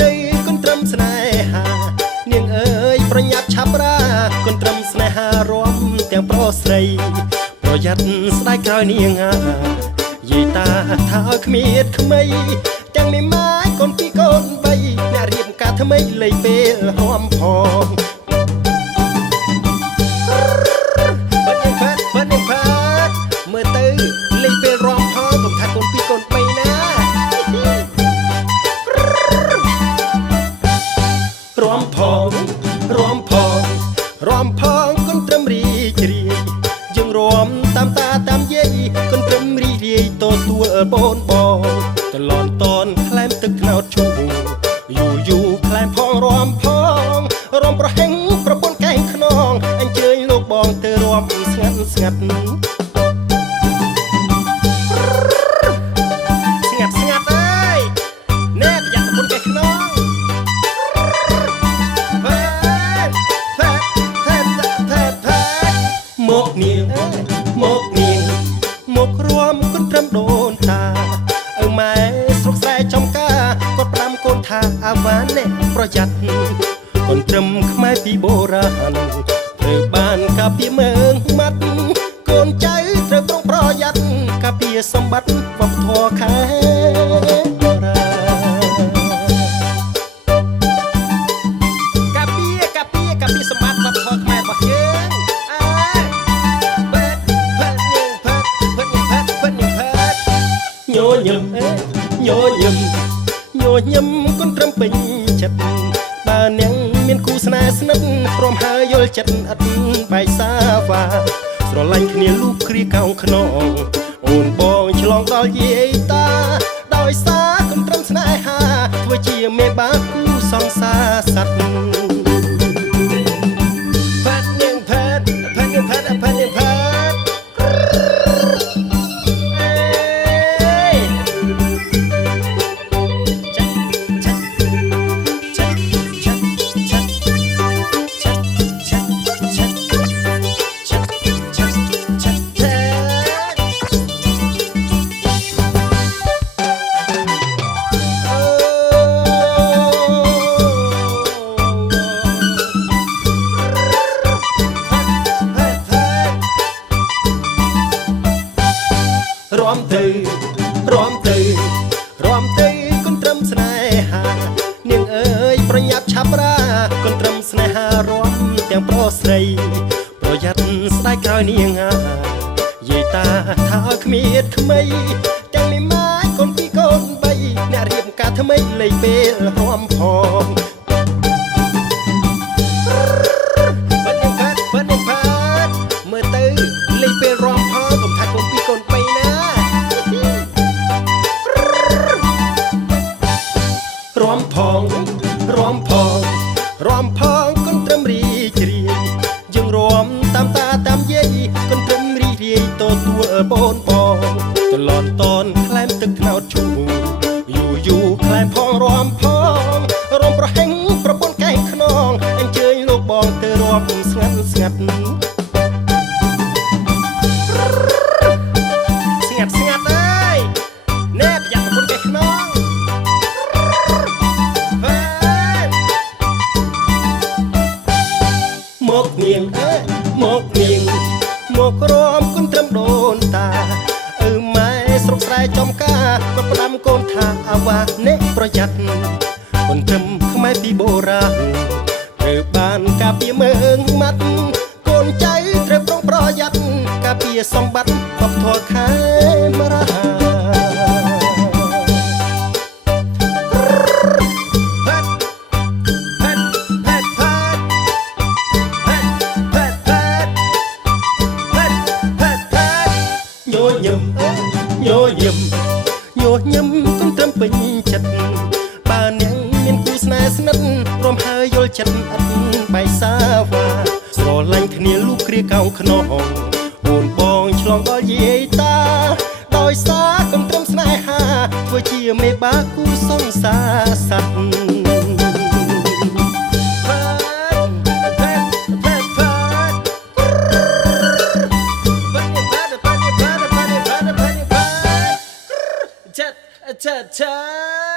ទៅគុនត្រឹមស្នេហានាងអើយប្រញាប់ឆាប់រាគុនត្រឹមស្នេហារំទាំងប្រុសស្រីប្រយ័ត្នស្ដាយក្រោយនាងយាយតាថាឲ្យគ្មៀតក្មៃទាំងមេម៉ាយកូនពីរកូនបីអ្នករៀបការថ្មីលេងពេលរំផងមើលទៅលេងពេលរំផងកុំថាកូនពីរកូនបីណារំផងកូនត្រឹមរីករាយយើងរំតាមតាតាមយាយកូនត្រឹមរីករាយតទួលបូនបងតលន់តនក្លែមទឹកថ្នោតជូយូក្លែមផងរំប្រហែងប្រពន្ធកែងខ្នងអញ្ជើញលោកបងទៅរំស្ងាត់អើយណែប្រយ័ត្នប្រពន្ធកែងខ្នងមកនាងមករំគុនត្រឹមដូនតាឪម៉ែស្រុកស្រែចំការគាត់ប្រាំកូនថាអាវ៉ាណែប្រយ័ត្នកូនត្រឹមខ្មែរពីបុរាណត្រូវបានការពារមើងម៉ាត់កូនចៅត្រូវប្រុងប្រយ័ត្នការពារសម្បត្តិវប្បធម៌ខែបុរាណការពារសម្បត្តិវប្បធម៌ខ្មែររបស់យើងញញឹមគុនត្រឹមពេញចិត្តបើនាងមានគូស្នេហ៍ស្និទ្ធព្រមហើយយល់ចិត្តឥតបែកសាវ៉ាស្រឡាញ់គ្នាលូកគ្រាកោងខ្នងអូនបងឆ្លងដល់យាយតាដោយសារគុនត្រឹមស្នេហាធ្វើជាមេបាគូសង្សារស័ក្តិរំទៅគុនត្រឹមស្នេហានាងអើយប្រញាប់ឆាប់រាគុនត្រឹមស្នេហារំទាំងប្រុសស្រីប្រយ័ត្នស្ដាយក្រោយនាងយាយតាថាឲ្យគ្មៀតក្មៃទាំងមេម៉ាយកូនពីរកូនបីអ្នករៀបការថ្មីលេងពេលរំផងមើលទៅលេងពេលរំផងកុំថាកូនពីរកូនបីណារំផងគុនត្រឹមរីករាយយើងរំតាមតាតាមយាយកូនត្រឹមរីករាយតទួលបូនបងតលន់តនក្លែមទឹកថ្នោតជូយូក្លែមផងរំប្រហែងប្រពន្ធកែងខ្នងអញ្ជើញលោកបងទៅរំស្ងាត់អើយណែប្រយ័ត្នប្រពន្ធកែងខ្នងមករំគុនត្រឹមដូនតាឪម៉ែស្រុកស្រែចំការគាត់ផ្ដាំកូនថាអាវ៉ាណែប្រយ័ត្នគុនត្រឹមខ្មែរពីបុរាណត្រូវបានការពារមើងម៉ាត់កូនចៅត្រូវប្រុងប្រយ័ត្នការពារសម្បត្តិវប្បធម៌ខែបរាញញឹមគុនត្រឹមពេញចិត្តបើនាងមានគូស្នេហ៍ស្និទ្ធព្រមហើយយល់ចិត្តឥតបែកសាវ៉ាស្រឡាញ់គ្នាលូកគ្រាកោងខ្នងអូនបងឆ្លងដល់យាយតាដោយសារគុនត្រឹមស្នេហាធ្វើជាមេបាគូសង្សារស័ក្តិ Cha